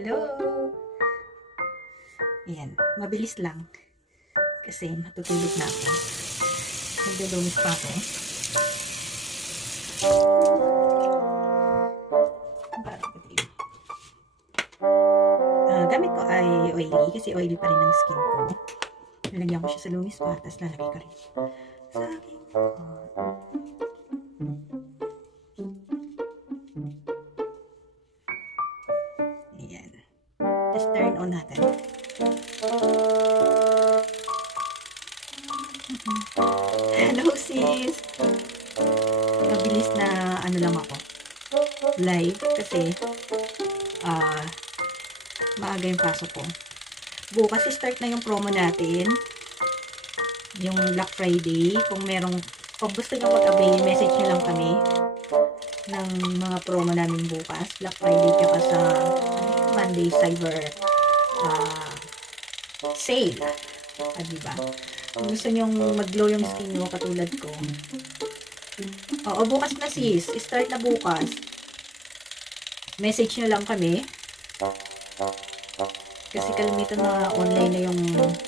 Hello! Ayan, mabilis lang. Kasi matutulog na ako. Nagdulumis pa ako. Gamit ko ay oily kasi oily pa rin ang skin ko. Nalagyan ko siya sa lumis pa, tapos lalagay ko rin sa aking ayan. Tapos turn on natin. Hello sis! Mabilis na ano lang ako. Live kasi maaga yung pasok ko. Bukas start na yung promo natin. Yung Black Friday. Kung gusto nyo mag-avail, message nyo lang kami ng mga promo namin bukas. Black Friday tsaka sa Monday Cyber sale. Diba? Kung gusto nyo mag-glow yung skin nyo katulad ko. Oo, bukas na sis. Start na bukas. Message nyo lang kami. Kasi kalimitan na online na yung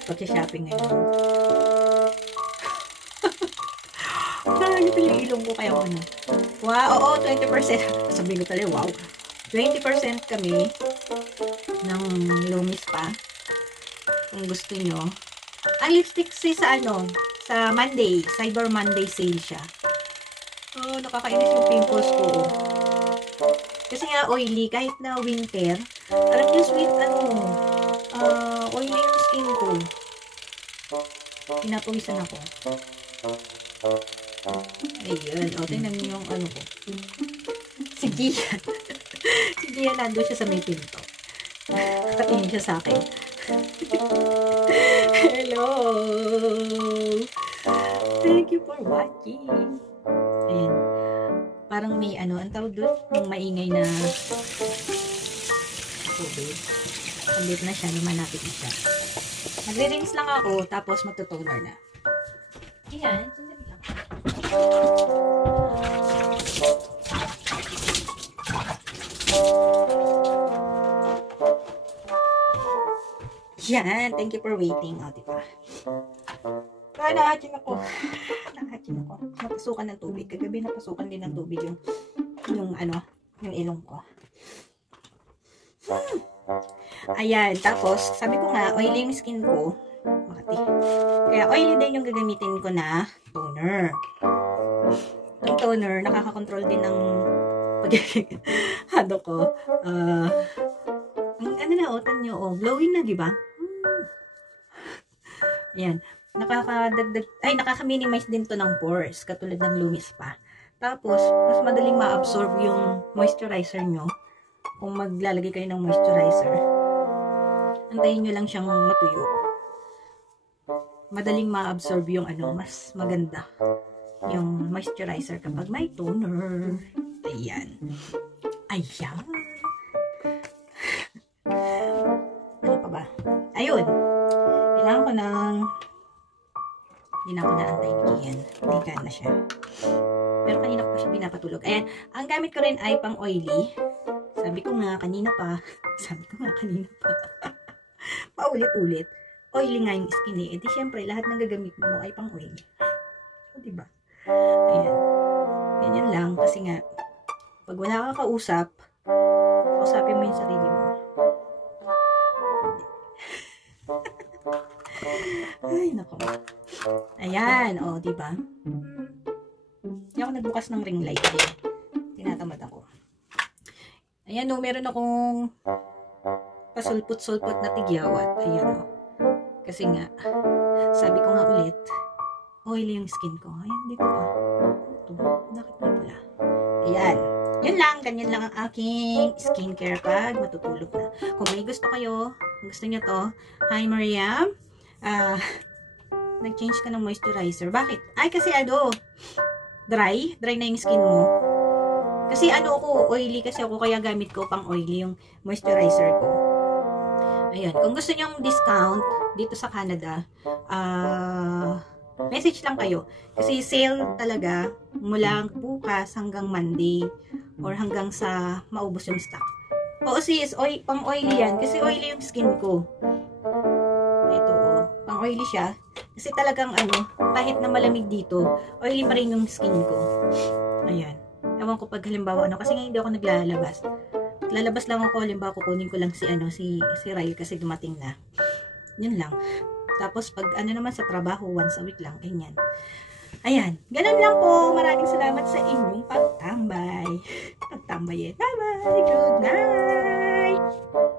pag-shopping ngayon. Parang ito yung ilong ko kaya ano. Wow, oo, 20%. Sabihin ko talaga, wow. 20% kami ng lumis pa. Kung gusto nyo. Ang lipstick sa sa Monday. Cyber Monday sale siya. Oh, nakakainis yung pimples ko. Kasi nga oily, kahit na winter. Alam nyo, sweet, oily yung skin ko. Pinapawisan ako. Ayun. O, tingnan nyo yung ano ko. Si Gian. Si Gian nandun siya sa may pinto. Nakatingin siya sa akin. Hello! Thank you for watching. Ayan. Parang may ang tawag doon? Yung maingay na tubig. Andito na siya, lumanapit na siya. Magre-rinse lang ako, tapos magtutoner na. Ayan, sandali lang. Yan, thank you for waiting. O, diba? Nahachin ako. Napasukan ng tubig. Kagabi napasukan din ng tubig yung ilong ko. Ayan, tapos, sabi ko nga, oily yung skin ko. Makati. Kaya oily din yung gagamitin ko na toner. Yung toner, nakaka-control din ng hado ko. Otan nyo, glowing na, diba? Ayan. Nakaka-minimize din to ng pores, katulad ng lumis pa. Tapos, mas madaling ma-absorb yung moisturizer nyo kung maglalagay kayo ng moisturizer. Antayin nyo lang siyang matuyo. Madaling ma-absorb yung mas maganda yung moisturizer kapag may toner. Ayan. Ayan. Ano pa ba? Ayun. Kailangan ko ng hindi na ako naantay ni Gian. Naikan na siya. Pero kanina ko pa siya pinapatulog. Ayan. Ang gamit ko rin ay pang oily. Sabi ko nga kanina pa. Paulit-ulit. Oily nga yung skin eh. Di syempre, lahat ng gagamit mo ay pang oily. So, diba? Ayan. Ganyan lang. Kasi nga, pag wala kang kausapin mo yung sarili mo. Ay, nako. Ayan, diba? Hindi ako nagbukas ng ring light din. Tinatamad ako. Ayan, meron akong pasulput-sulput na tigyawat. Ayan, kasi nga, sabi ko nga ulit, oily yung skin ko. Ayan, dito pa. Ito, bakit may pula? Ayan. Yun lang, ganyan lang ang aking skincare pag matutulog na. Kung may gusto kayo, gusto nyo to, hi Mariam, nag-change ka ng moisturizer. Bakit? Ay, kasi dry na yung skin mo. Kasi oily kasi ako, kaya gamit ko pang oily yung moisturizer ko. Ayan, kung gusto nyo discount dito sa Canada, message lang kayo. Kasi sale talaga mula bukas hanggang Monday or hanggang sa maubos yung stock. Oo sis, pang oily yan. Kasi oily yung skin ko. Ito, oh. Pang oily siya. Kasi talagang ano, kahit na malamig dito, oily pa rin yung skin ko. Ayan. Ewan ko pag halimbawa ano, kasi ngayon hindi ako naglalabas. Lalabas lang ako, halimbawa kukunin ko lang si Ryle kasi dumating na. Yun lang. Tapos pag ano naman sa trabaho, once a week lang, ganyan. Ayan, ganun lang po. Maraming salamat sa inyong pagtambay. Pagtambay eh. Bye-bye! Good night!